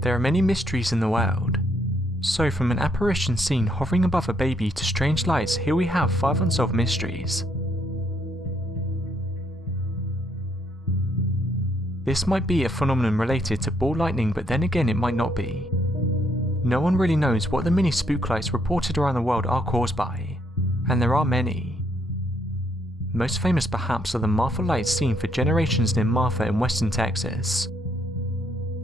There are many mysteries in the world. So from an apparition seen hovering above a baby to strange lights, here we have 5 unsolved mysteries. This might be a phenomenon related to ball lightning, but then again it might not be. No one really knows what the many spook lights reported around the world are caused by, and there are many. Most famous perhaps are the Marfa lights seen for generations near Marfa in western Texas.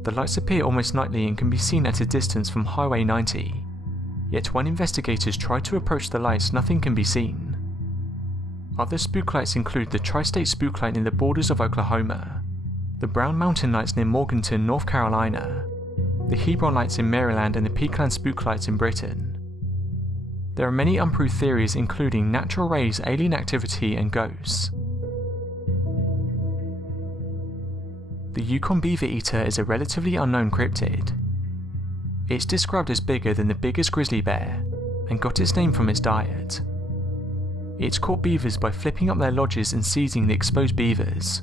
The lights appear almost nightly and can be seen at a distance from Highway 90, yet when investigators try to approach the lights, nothing can be seen. Other spook lights include the Tri-State Spook Light near the borders of Oklahoma, the Brown Mountain Lights near Morganton, North Carolina, the Hebron Lights in Maryland, and the Peakland Spook Lights in Britain. There are many unproved theories including natural rays, alien activity, and ghosts. The Yukon Beaver Eater is a relatively unknown cryptid. It's described as bigger than the biggest grizzly bear, and got its name from its diet. It caught beavers by flipping up their lodges and seizing the exposed beavers.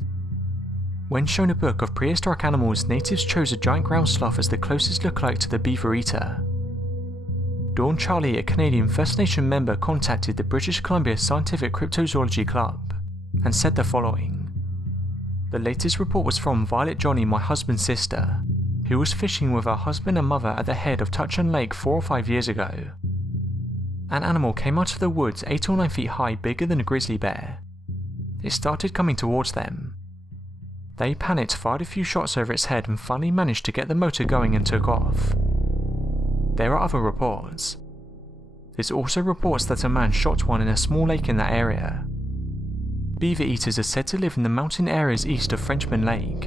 When shown a book of prehistoric animals, natives chose a giant ground sloth as the closest lookalike to the Beaver Eater. Dawn Charlie, a Canadian First Nation member, contacted the British Columbia Scientific Cryptozoology Club and said the following. The latest report was from Violet Johnny, my husband's sister, who was fishing with her husband and mother at the head of Touchon Lake 4 or 5 years ago. An animal came out of the woods 8 or 9 feet high, bigger than a grizzly bear. It started coming towards them. They panicked, fired a few shots over its head, and finally managed to get the motor going and took off. There are other reports. There's also reports that a man shot one in a small lake in that area. Beaver eaters are said to live in the mountain areas east of Frenchman Lake.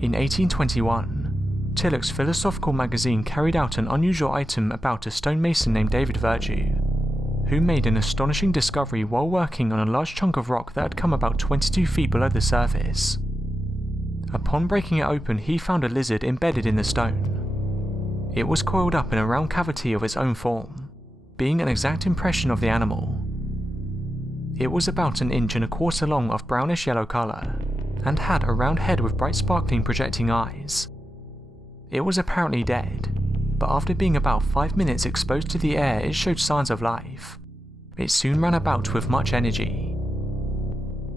In 1821, Tilloch's Philosophical magazine carried out an unusual item about a stonemason named David Virtue, who made an astonishing discovery while working on a large chunk of rock that had come about 22 feet below the surface. Upon breaking it open, he found a lizard embedded in the stone. It was coiled up in a round cavity of its own form, being an exact impression of the animal. It was about 1.25 inches long, of brownish yellow colour, and had a round head with bright sparkling projecting eyes. It was apparently dead, but after being about 5 minutes exposed to the air, it showed signs of life. It soon ran about with much energy.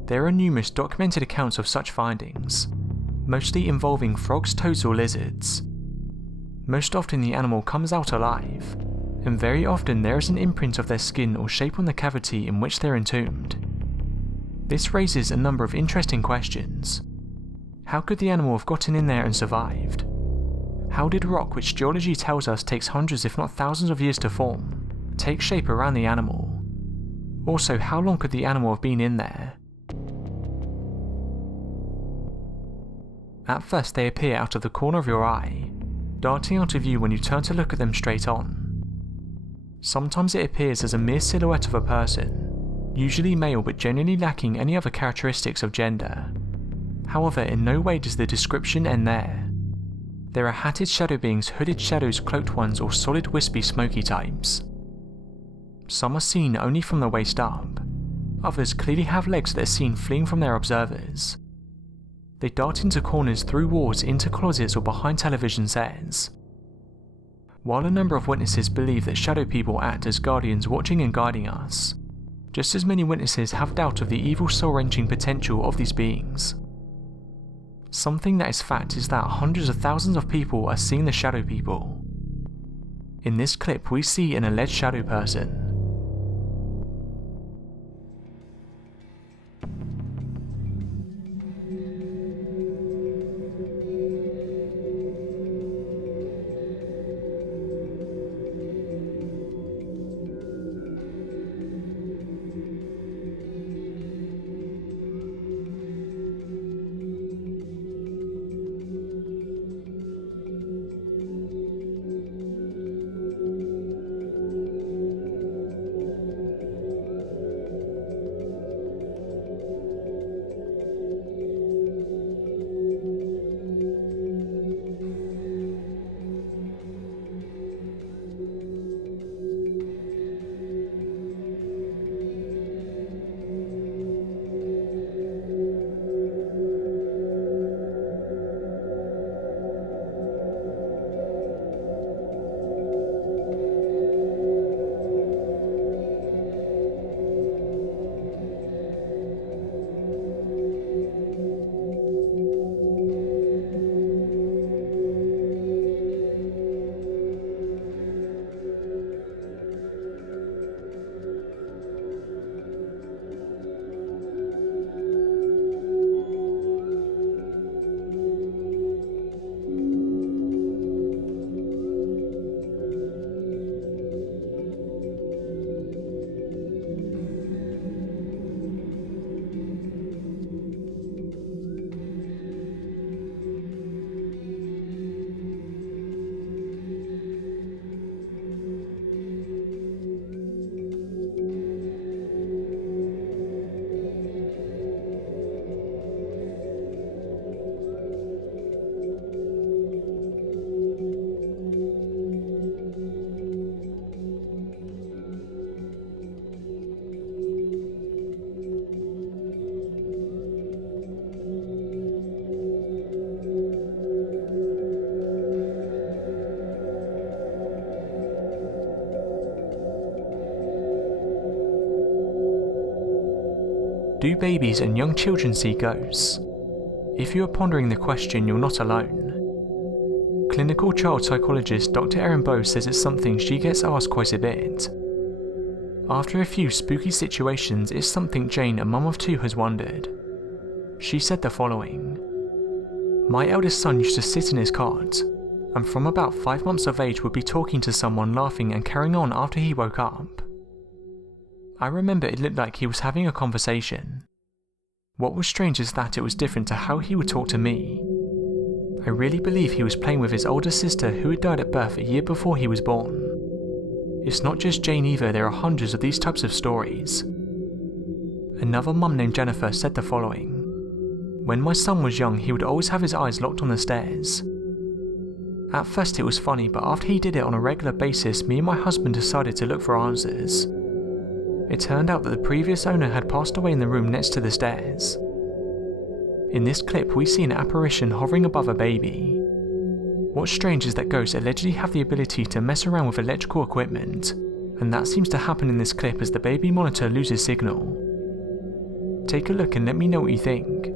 There are numerous documented accounts of such findings, mostly involving frogs, toads, or lizards. Most often the animal comes out alive, and very often there is an imprint of their skin or shape on the cavity in which they're entombed. This raises a number of interesting questions. How could the animal have gotten in there and survived? How did rock, which geology tells us takes hundreds if not thousands of years to form, take shape around the animal? Also, how long could the animal have been in there? At first they appear out of the corner of your eye, darting out of view when you turn to look at them straight on. Sometimes it appears as a mere silhouette of a person, usually male but generally lacking any other characteristics of gender. However, in no way does the description end there. There are hatted shadow beings, hooded shadows, cloaked ones, or solid wispy smoky types. Some are seen only from the waist up. Others clearly have legs that are seen fleeing from their observers. They dart into corners, through walls, into closets, or behind television sets. While a number of witnesses believe that shadow people act as guardians watching and guiding us, just as many witnesses have doubt of the evil soul-wrenching potential of these beings. Something that is fact is that hundreds of thousands of people are seeing the shadow people. In this clip we see an alleged shadow person. Do babies and young children see ghosts? If you are pondering the question, you're not alone. Clinical child psychologist Dr. Erin Bowe says it's something she gets asked quite a bit. After a few spooky situations, it's something Jane, a mum of two, has wondered. She said the following: "My eldest son used to sit in his cot, and from about 5 months of age would be talking to someone, laughing and carrying on after he woke up. I remember it looked like he was having a conversation. What was strange is that it was different to how he would talk to me. I really believe he was playing with his older sister who had died at birth a year before he was born. It's not just Jane either, there are hundreds of these types of stories." Another mum named Jennifer said the following: "When my son was young, he would always have his eyes locked on the stairs. At first it was funny, but after he did it on a regular basis, me and my husband decided to look for answers. It turned out that the previous owner had passed away in the room next to the stairs. In this clip, we see an apparition hovering above a baby. What's strange is that ghosts allegedly have the ability to mess around with electrical equipment, and that seems to happen in this clip as the baby monitor loses signal. Take a look and let me know what you think."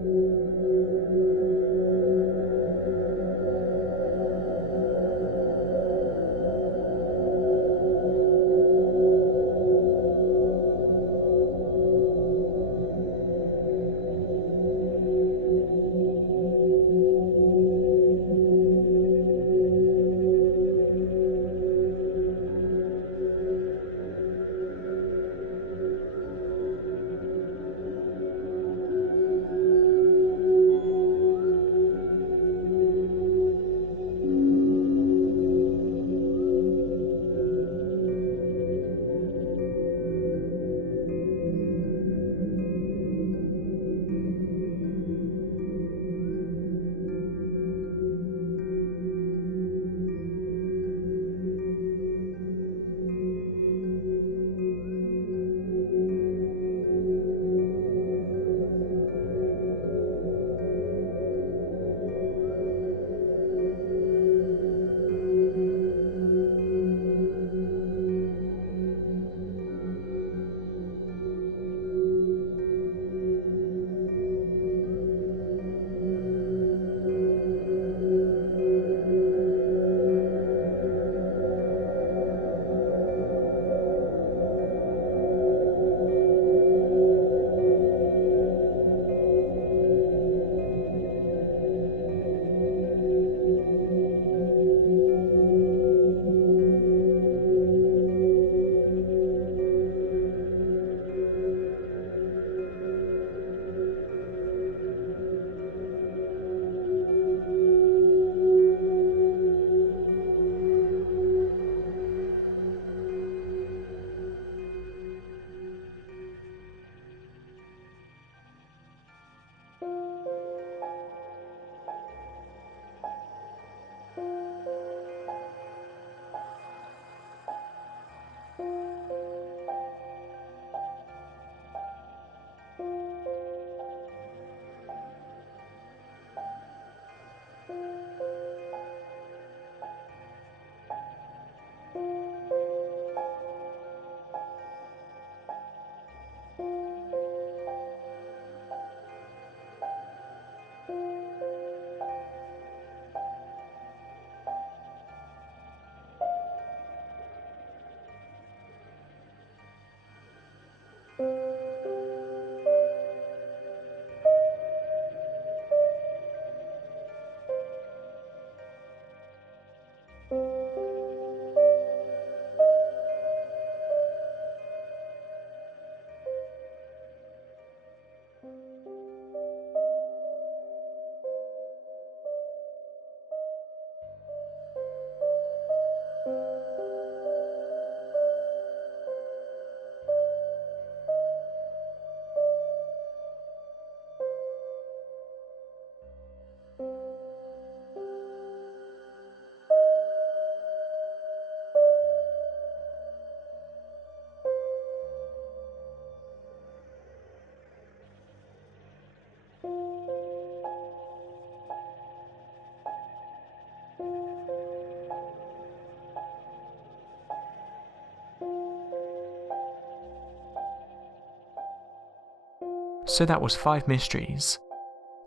So that was 5 mysteries.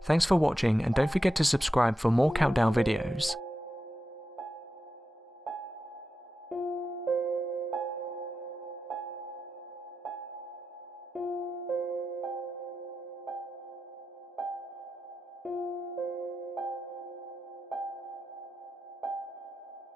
Thanks for watching, and don't forget to subscribe for more countdown videos.